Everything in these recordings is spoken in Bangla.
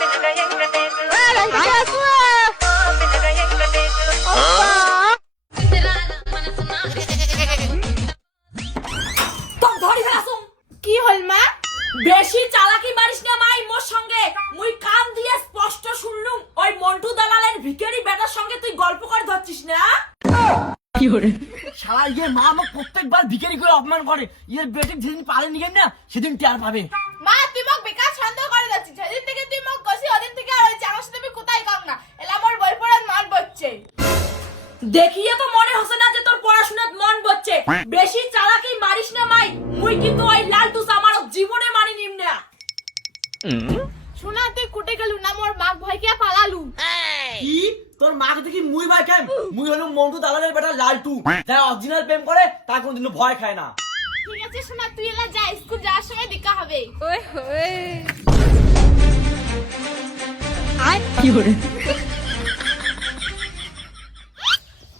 কি হল মা? বেশি চালাকি মারিস না মাই মোর সঙ্গে। মুই কান দিয়ে স্পষ্ট শুনলুম ওই মন্টু দালালের ভিখারি বেটার সঙ্গে তুই গল্প করে ধরছিস না। কি করে শালা ইয়ে মা আমাকে প্রত্যেকবার ভিখারি করে অপমান করে। ইয়ের বেটে যেদিন পারে নিগেন না সেদিন টের পাবে। মা তুই মোক বেকার সন্দেহ করে যাচ্ছিস। যেদিন থেকে তুই মোক কষি ওদিন থেকে আর ওই চাঙার সাথে আমি কোথায় কাম না। এলা মোর বই পড়ার মান বচ্ছে। দেখিয়ে তো মনে হচ্ছে না যে তোর পড়াশোনার মন বচ্ছে। বেশি চালাকি মারিস না মাই। মুই কিন্তু ওই লালটু আমার জীবনে মানি নিম না। শোনা তুই কুটে গেলু না মোর মাক ভয় কে পালালু। কি তোর মাকে দেখি মুই ভয় খাই? মুই হলো মন্টু দালালের বেটা লালটু, যারা অরিজিনাল প্রেম করে তার কোনোদিনও ভয় খায় না। ঠিক আছে শোনা তুই এলা যা, স্কুল যাওয়ার সময় দেখা হবে। ওই ওই কি করে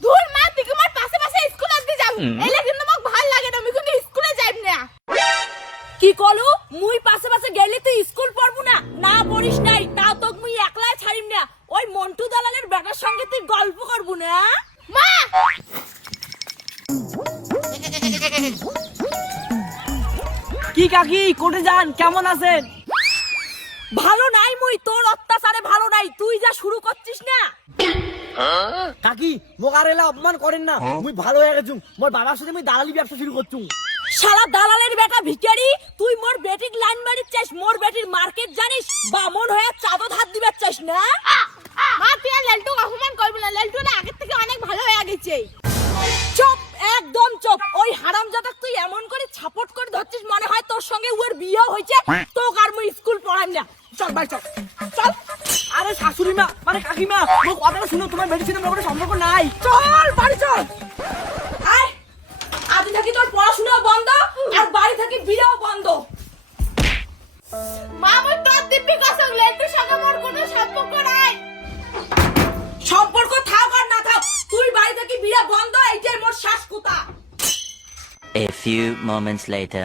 দূর মা তুই কি মোর পাশে পাশে স্কুল আসতে যাব। এলা কিন্তু মোক ভাল লাগে না। আমি কিন্তু স্কুলে যাইব না। কি কলু মুই পাশে পাশে গেলে তুই স্কুল পড়বো না? না পড়িস নাই তাও তোক মুই একলাই ছাড়িম না। ওই মন্টু দালালের বেটার সঙ্গে তুই গল্প করবো না। মা কি কাকি কোটে যান, কেমন আছেন? ভালো নাই মুই, তোর অত্যাচারে ভালো নাই। তুই যা শুরু করছিস না। কাকি মোক আর এলা অপমান করেন না। মুই ভালো হয়ে গেছুম। মোর বাবার সাথে মুই দালালি ব্যবসা শুরু করছুম। শালা দালালের বেটা ভিখারি, তুই মোর বেটির লাইন মারির চাস। মোর বেটির মার্কেট জানিস? বামন হয়ে চাঁদত হাত দিবার চাস না। মা তুই আর লালটু অপমান করবি না। লালটু না আগের থেকে অনেক ভালো হয়ে গেছে। চুপ, একদম চুপ। ওই হারামজাদা তুই এমন করে ছাপট করে ধরছিস মনে হয় তোর সঙ্গে ওর বিয়ে হয়েছে। তোক আর মুই স্কুল পড়াইম না। চল ভাই চল চল। আরে শাশুড়ি মা মানে কাকিমা, মোক কথাটা শুনো, তোমার বেটির সাথে আমার কোনো সম্পর্ক নাই। চল বাড়ি চল। আয় আজ থেকে তোর পড়াশোনা বন্ধ আর বাড়ি থেকে বিয়েও বন্ধ। মা মই তোর দিব্যি কসম, লেন্টুর সঙ্গে মোর কোনো সম্পর্ক নাই। সম্পর্ক থাক আর না থাক, তুই বাড়ি থেকে বিয়ে বন্ধ। এইটাই মোর শ্বাস কথা। A few moments later.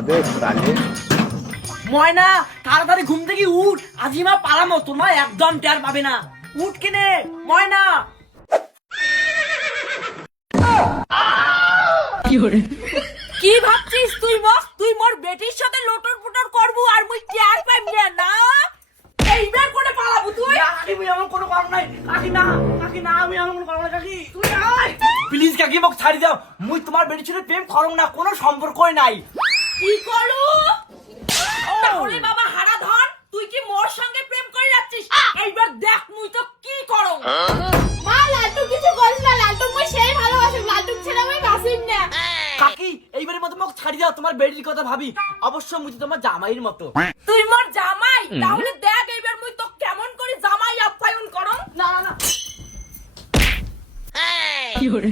अबे साले ময়না তাড়াতাড়ি ঘুম থেকে উঠ, আজিমা পালামো। তোমার একদম টের পাবে না। উঠ কিনে ময়না। কি করে কি ভাবছিস তুই মোক? তুই মোর বেটির সাথে লোটর পুটর করবু আর মুই টের পাইম না। না এইবার করে পালাবো তুই। না কাকি মুই আমার কোনো কারণ নাই। কাকি না, কাকি না, আমি আমার কোনো কারণ নাই। কাকি তুই আয় প্লিজ। কাকি মোক ছাড়ি দাও। মুই তোমার বেটির সাথে প্রেম করং না, কোনো সম্পর্কই নাই। কি করু? তাহলে বাবা হারাধন তুই কি মোর সঙ্গে প্রেম করে যাচ্ছিস? এইবার দেখ মুই তো কি করং। মা লালটু কিছু করিস না। লালটু মুই সেই ভালোবাসি। লালটু ছেড়ে মুই বাসিম না। কাকি এইবারের মতো মোক ছাড়ি দাও। তোমার বেটির কথা ভাবি। অবশ্য মুই তো তোমার জামাইয়ের মতো। তুই মোর জামাই? তাহলে দেখ এইবার মুই তো কেমন করে জামাই আপ্যায়ন করং। না না না। কি করে